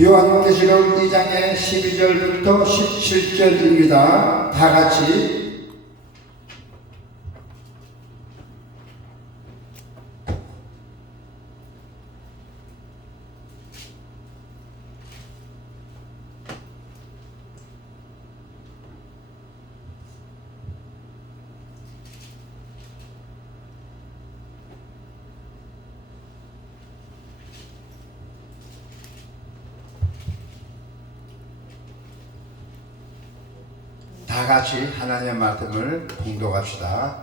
요한계시록 2장의 12절부터 17절입니다. 다 같이 다 같이 하나님의 말씀을 공독합시다.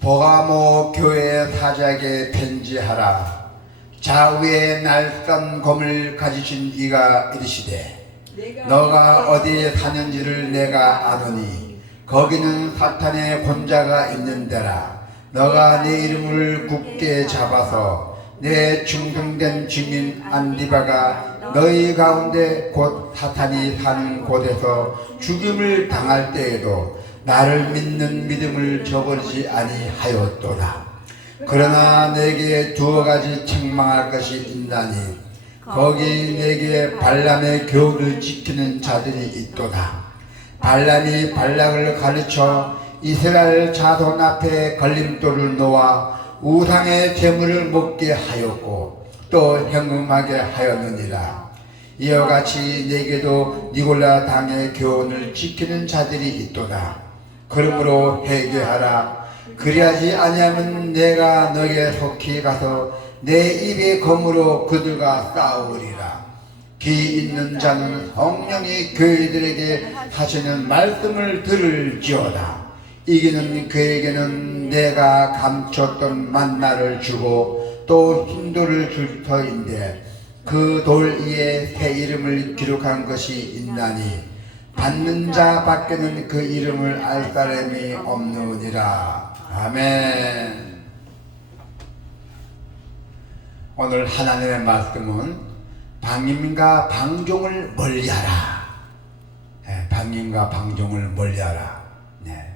버가모 교회 사자에게 편지하라. 좌우에 날선 검을 가지신 이가 이르시되 너가 어디에 사는지를 내가 아노니 거기는 사탄의 권자가 있는 데라. 너가 내 이름을 굳게 잡아서 내 충성된 증인 안디바가 너희 가운데 곧 사탄이 사는 곳에서 죽임을 당할 때에도 나를 믿는 믿음을 저버리지 아니하였도다. 그러나 내게 두어 가지 책망할 것이 있나니 거기 내게 발람의 교훈을 지키는 자들이 있도다. 발람이 발락을 가르쳐 이스라엘 자손 앞에 걸림돌을 놓아 우상의 재물을 먹게 하였고 또 행음하게 하였느니라. 이와 같이 내게도 니골라 당의 교훈을 지키는 자들이 있도다. 그러므로 회개하라. 그리하지 아니하면 내가 너에게 속히 가서 내 입의 검으로 그들과 싸우리라. 귀 있는 자는 성령이 교회들에게 하시는 말씀을 들을지어다. 이기는 그에게는 내가 감췄던 만나를 주고 또 흰돌을 줄 터인데 그 돌 위에 새 이름을 기록한 것이 있나니 받는 자 밖에는 그 이름을 알 사람이 없느니라. 아멘. 오늘 하나님의 말씀은 방임과 방종을 멀리하라. 방임과 방종을 멀리하라. 네.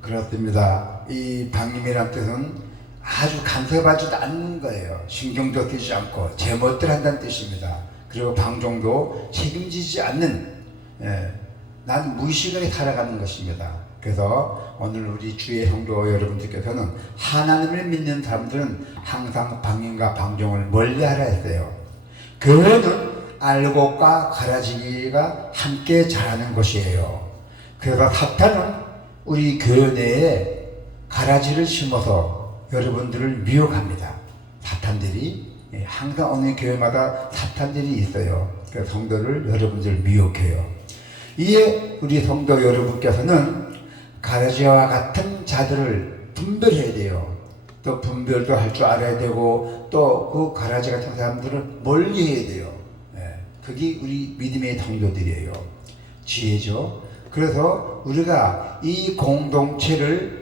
그렇습니다. 이 방임이란 뜻은 아주 간섭하지도 않는 거예요. 신경도 쓰지 않고 제멋대로 한다는 뜻입니다. 그리고 방종도 책임지지 않는, 난 무의식하게 살아가는 것입니다. 그래서 오늘 우리 주의 성도 여러분들께서는 하나님을 믿는 사람들은 항상 방임과 방종을 멀리하라 했어요. 교회는 알곡과 가라지기가 함께 자라는 것이에요. 그래서 사탄은 우리 교회 내에 가라지를 심어서 여러분들을 미혹합니다. 사탄들이 항상 어느 교회마다 사탄들이 있어요. 그래서 성도를 여러분들을 미혹해요. 이에 우리 성도 여러분께서는 가라지와 같은 자들을 분별해야 돼요. 또 분별도 할 줄 알아야 되고 또 그 가라지 같은 사람들을 멀리해야 돼요. 그게 우리 믿음의 성도들이에요. 지혜죠. 그래서 우리가 이 공동체를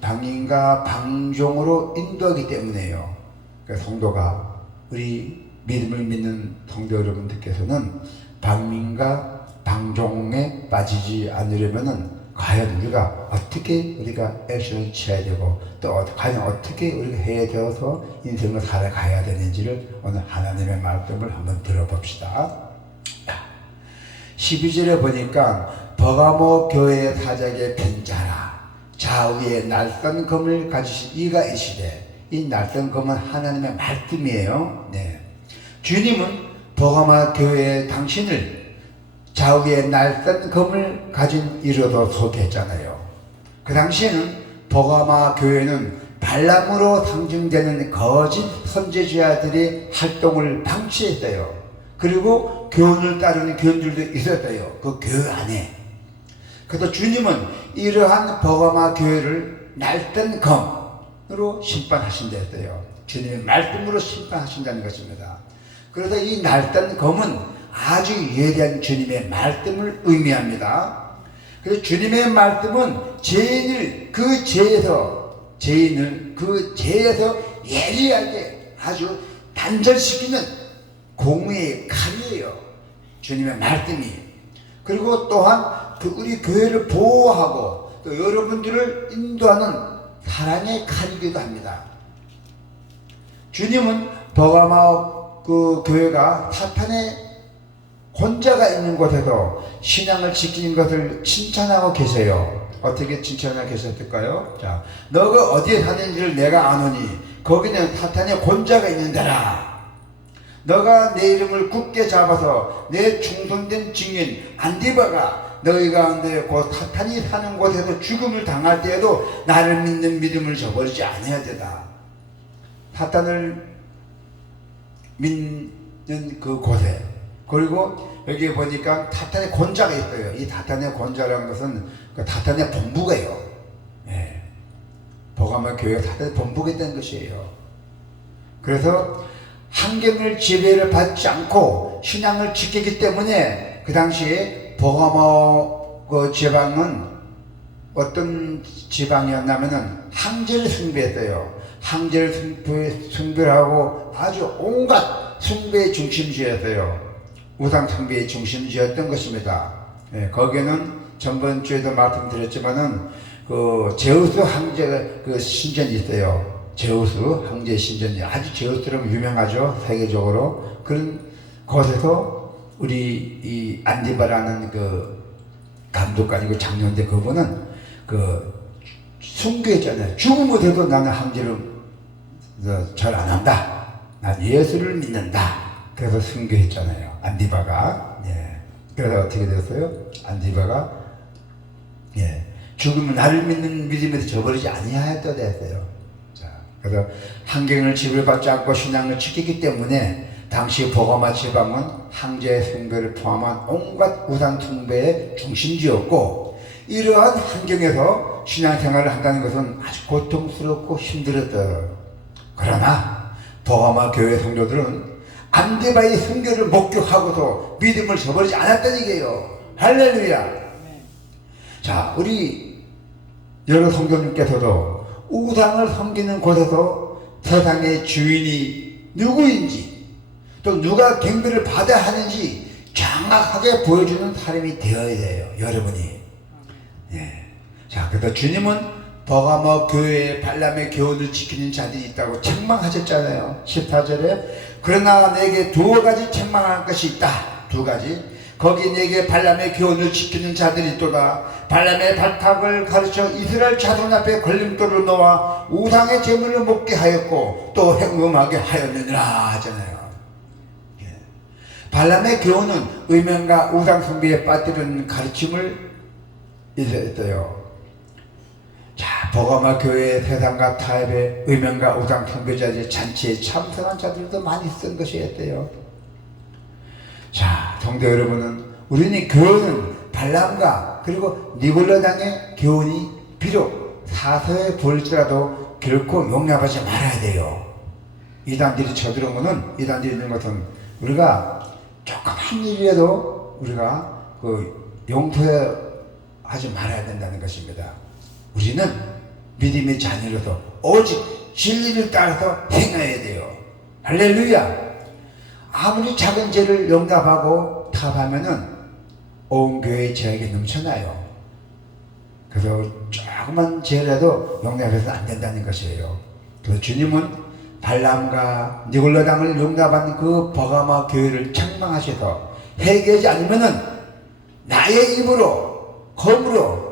방임과 방종으로 인도하기 때문에요. 그래서 성도가 우리 믿음을 믿는 성도 여러분들께서는 방임과 방종에 빠지지 않으려면은 과연 우리가 어떻게 액션을 취해야 되고 또 과연 어떻게 우리가 해야 되어서 인생을 살아가야 되는지를 오늘 하나님의 말씀을 한번 들어봅시다. 12절에 보니까 버가모 교회 사자에게 편지하라. 좌우에 날선 검을 가지신 이가 이시되, 이 날선 검은 하나님의 말씀이에요. 네. 주님은 버가모 교회에 당신을 좌우에 날선 검을 가진 이로도 소개했잖아요. 그 당시에는 버가모 교회는 발람으로 상징되는 거짓 선지자들의 활동을 방치했어요. 그리고 교훈을 따르는 교인들도 있었어요. 그 교회 안에. 그래서 주님은 이러한 버가모 교회를 날선 검으로 심판하신다 했어요. 주님의 말씀으로 심판하신다는 것입니다. 그래서 이 날선 검은 아주 예리한 주님의 말씀을 의미합니다. 그래서 주님의 말씀은 죄인을 그 죄에서 예리하게 아주 단절시키는 공의의 칼이에요. 주님의 말씀이. 그리고 또한 우리 교회를 보호하고 또 여러분들을 인도하는 사랑의 칼이기도 합니다. 주님은 버가마 그 교회가 사탄의 권자가 있는 곳에서 신앙을 지키는 것을 칭찬하고 계세요. 어떻게 칭찬하고 계셨을까요? 자, 너가 어디에 사는지를 내가 아노니 거기는 사탄의 권자가 있는 데라. 너가 내 이름을 굳게 잡아서 내 충성된 증인 안디바가 너희 가운데 곧 사탄이 사는 곳에서 죽음을 당할 때에도 나를 믿는 믿음을 저버리지 않아야 되다. 사탄을 믿는 그 곳에, 그리고 여기 보니까 사탄의 권자가 있어요. 이 사탄의 권자라는 것은 그 사탄의 본부가요. 예. 버가마 교회가 사탄의 본부가 있다는 것이에요. 그래서 환경을 지배를 받지 않고 신앙을 지키기 때문에 그 당시에 버가마 그 지방은 어떤 지방이었냐면은 항제를 숭배했어요. 항제를 숭배하고 아주 온갖 숭배의 중심지였어요. 우상 숭배의 중심지였던 것입니다. 예, 거기에는 전번주에도 말씀드렸지만은 그 제우스 항제 그 신전이 있어요. 제우스 황제 신전이 아주 제우스처럼 유명하죠. 세계적으로. 그런 곳에서 우리 이 안디바라는 그 감독관이고 장로인데 그분은 그 순교했잖아요. 죽음을 해도 나는 황제를 절 안 한다. 난 예수를 믿는다. 그래서 순교했잖아요. 안디바가. 예. 그래서 어떻게 됐어요? 안디바가 예. 죽음은 나를 믿는 믿음에서 저버리지 아니하였다 됐어요. 그래서 환경을 지배받지 않고 신앙을 지키기 때문에 당시 버가마 지방은 황제 숭배를 포함한 온갖 우상 숭배의 중심지였고, 이러한 환경에서 신앙생활을 한다는 것은 아주 고통스럽고 힘들었어요. 그러나 버가마 교회 성도들은 안디바의 숭배를 목격하고도 믿음을 저버리지 않았다는 얘기예요. 할렐루야. 자, 우리 여러 성도님께서도 우상을 섬기는 곳에서 세상의 주인이 누구인지 또 누가 경배를 받아야 하는지 정확하게 보여주는 사람이 되어야 돼요. 여러분이. 예. 자, 그래서 주님은 버가모 교회에 발람의 교훈을 지키는 자들이 있다고 책망하셨잖아요. 14절에 그러나 내게 두 가지 책망할 것이 있다. 두 가지. 거기 내게 발람의 교훈을 지키는 자들이 있도다. 발람의 발탁을 가르쳐 이스라엘 자손 앞에 걸림돌을 놓아 우상의 제물을 먹게 하였고 또 행음하게 하였느니라 하잖아요. 예. 발람의 교훈은 의명과 우상 숭배에 빠뜨리는 가르침을 있어요. 자, 버가마 교회의 세상과 타협의 의명과 우상 숭배자들의 잔치에 참석한 자들도 많이 쓴 것이었대요. 자, 성도 여러분은 우리는 교훈은 발람과 그리고 니골라당의 교훈이 비록 사서에 보일지라도 결코 용납하지 말아야 돼요. 이단들이 쳐들어오면은 이단들이 있는 것은 우리가 조그만 일이라도 우리가 그 용서하지 말아야 된다는 것입니다. 우리는 믿음의 자녀로서 오직 진리를 따라서 행해야 돼요. 할렐루야. 아무리 작은 죄를 용납하고 타협하면은 온 교회의 죄악이 넘쳐나요. 그래서 조그만 죄라도 용납해서는 안 된다는 것이에요. 그래서 주님은 발람과 니골라당을 용납한 그 버가마 교회를 책망하셔서 회개하지 않으면은 나의 입으로 검으로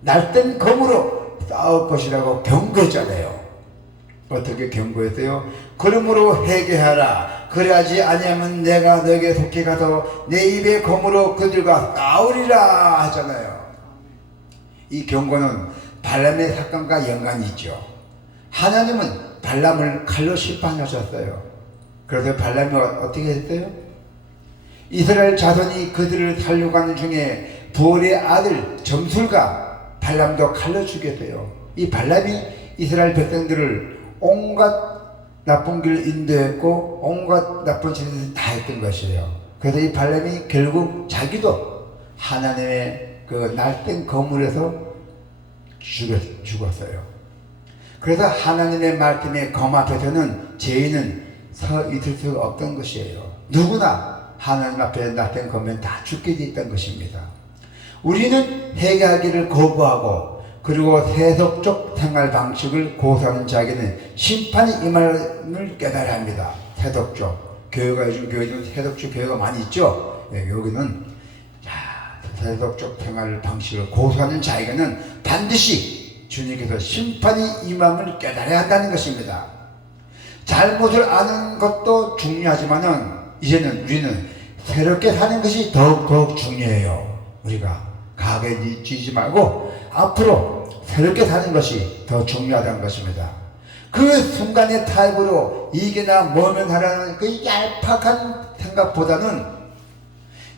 날쌘 검으로 싸울 것이라고 경고했잖아요. 어떻게 경고했어요? 그러므로 회개하라. 그래야지 아니하면 내가 너에게 속히 가서 내 입에 검으로 그들과 싸우리라 하잖아요. 이 경고는 발람의 사건과 연관이 있죠. 하나님은 발람을 칼로 심판하셨어요. 그래서 발람이 어떻게 했어요? 이스라엘 자손이 그들을 살려고 하는 중에 부올의 아들 점술과 발람도 칼로 죽였어요. 이 발람이 이스라엘 백성들을 온갖 나쁜 길을 인도했고 온갖 나쁜 짓을 다 했던 것이에요. 그래서 이 발람이 결국 자기도 하나님의 그 날쌘 거물에서 죽었어요. 그래서 하나님의 말씀의 검 앞에서는 죄인은 서 있을 수가 없던 것이에요. 누구나 하나님 앞에 날쌘 검은 다 죽게 돼 있던 것입니다. 우리는 회개하기를 거부하고 그리고 세속적 생활 방식을 고수하는 자에게는 심판이 임함을 깨달아야 합니다. 태덕적 교회가 요즘 교회는 태덕적 교회가 많이 있죠. 예, 여기는 태덕적 생활 방식을 고수하는 자에게는 반드시 주님께서 심판이 임함을 깨달아야 한다는 것입니다. 잘못을 아는 것도 중요하지만은 이제는 우리는 새롭게 사는 것이 더욱 중요해요. 우리가 과거에 찌지 말고 앞으로 새롭게 사는 것이 더 중요하다는 것입니다. 그 순간의 타입으로 이게나 모면하라는 그 얄팍한 생각보다는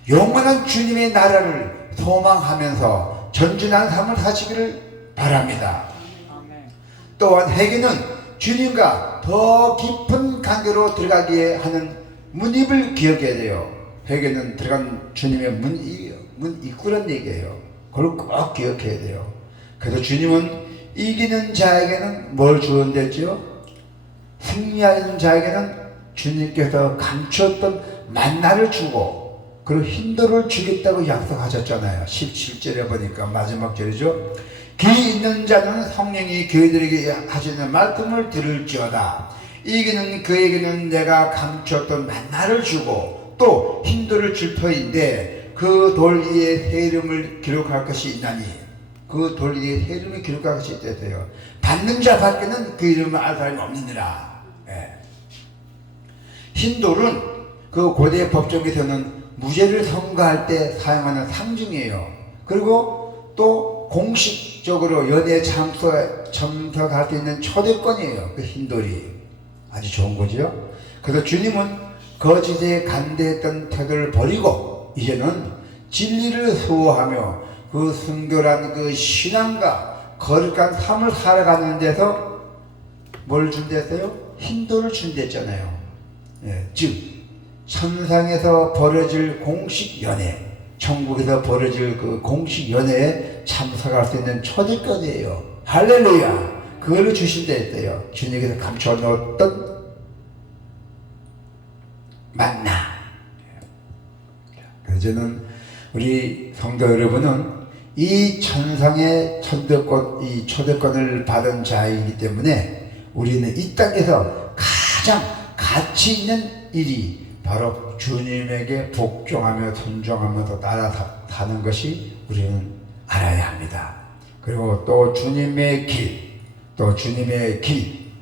영원한 주님의 나라를 소망하면서 전진한 삶을 사시기를 바랍니다. 또한 회개는 주님과 더 깊은 관계로 들어가기에 하는 문입을 기억해야 돼요. 회개는 들어간 주님의 문 입구란 얘기예요. 그걸 꼭 기억해야 돼요. 그래서 주님은 이기는 자에게는 뭘 주는데죠? 승리하는 자에게는 주님께서 감추었던 만나를 주고 그리고 힘도를 주겠다고 약속하셨잖아요. 17절에 보니까 마지막 절이죠. 귀 있는 자는 성령이 그들에게 하시는 말씀을 들을지어다. 이기는 그에게는 내가 감추었던 만나를 주고 또 힘도를 줄 터인데 그 돌 위에 새 이름을 기록할 것이 있나니 그 돌 위에 새 이름을 기록할 것이 있대요. 받는 자 밖에는 그 이름을 알 사람이 없느니라. 예. 흰돌은 그 고대 법정에서는 무죄를 선고할 때 사용하는 상징이에요. 그리고 또 공식적으로 연애 참석할 수 있는 초대권이에요. 그 흰돌이 아주 좋은 거죠. 그래서 주님은 거짓에 간대했던 태도를 버리고 이제는 진리를 수호하며 그 순결한 그 신앙과 거룩한 삶을 살아가는 데서 뭘 준댔어요? 흰돌을 준댔잖아요. 예, 즉 천상에서 벌어질 공식 연애, 천국에서 벌어질 그 공식 연애에 참석할 수 있는 초대권이에요. 할렐루야! 그거를 주신다 했어요. 주님께서 감춰놓았던 만나. 그래서 저는 우리 성도 여러분은 이 천상의 천대권, 이 초대권을 받은 자이기 때문에 우리는 이 땅에서 가장 가치 있는 일이 바로 주님에게 복종하며 순종하면서 따라 사는 것이 우리는 알아야 합니다. 그리고 또 주님의 길, 또 주님의 길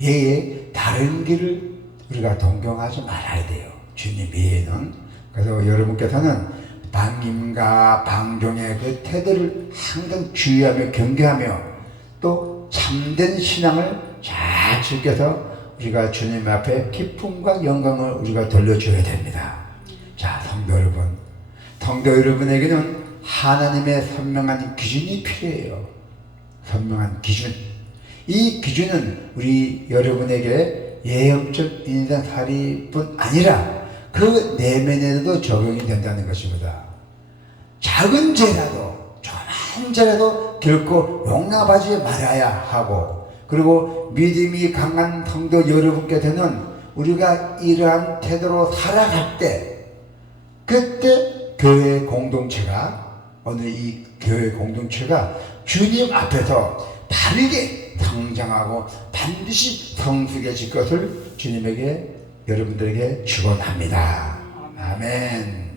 외에 다른 길을 우리가 동경하지 말아야 돼요. 주님 외에는. 그래서 여러분께서는 방임과 방종의 그 태도를 항상 주의하며 경계하며 또 참된 신앙을 잘 지켜서 우리가 주님 앞에 기쁨과 영광을 우리가 돌려줘야 됩니다. 자, 성도 여러분, 성도 여러분에게는 하나님의 선명한 기준이 필요해요. 선명한 기준. 이 기준은 우리 여러분에게 예언적 인생살이뿐 아니라 그 내면에도 적용이 된다는 것입니다. 작은 죄라도 조그만 죄라도 결코 용납하지 말아야 하고, 그리고 믿음이 강한 성도 여러분께서는 우리가 이러한 태도로 살아갈 때 그때 교회 공동체가 어느 이 교회 공동체가 주님 앞에서 바르게 성장하고 반드시 성숙해질 것을 주님에게 여러분들에게 축원합니다. 아멘.